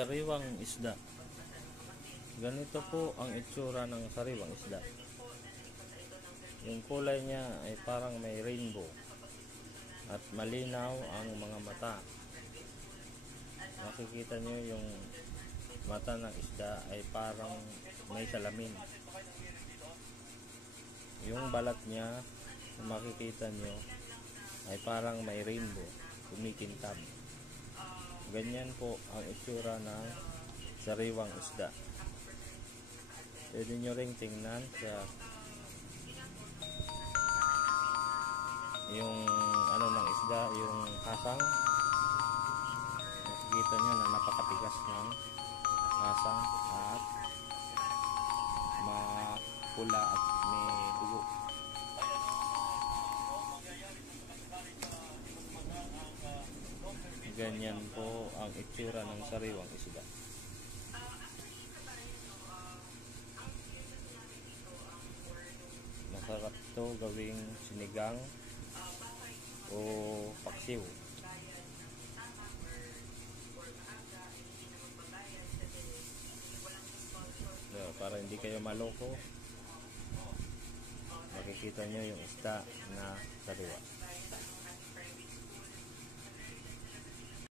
Sariwang isda. Ganito po ang itsura ng sariwang isda. Yung kulay niya ay parang may rainbow at malinaw ang mga mata. Makikita nyo yung mata ng isda ay parang may salamin. Yung balat niya, makikita nyo ay parang may rainbow, kumikintab. Ganyan po ang itsura ng sariwang isda. Pwede nyo ring tingnan sa yung ano ng isda, yung hasang. Makikita nyo na napakatigas ng hasang at mapula at may dugo. Ganyan po ang itsura ng sariwang isda. Masarap to gawing sinigang o paksiw. So, para hindi kayo maloko, makikita nyo yung isda na sariwa.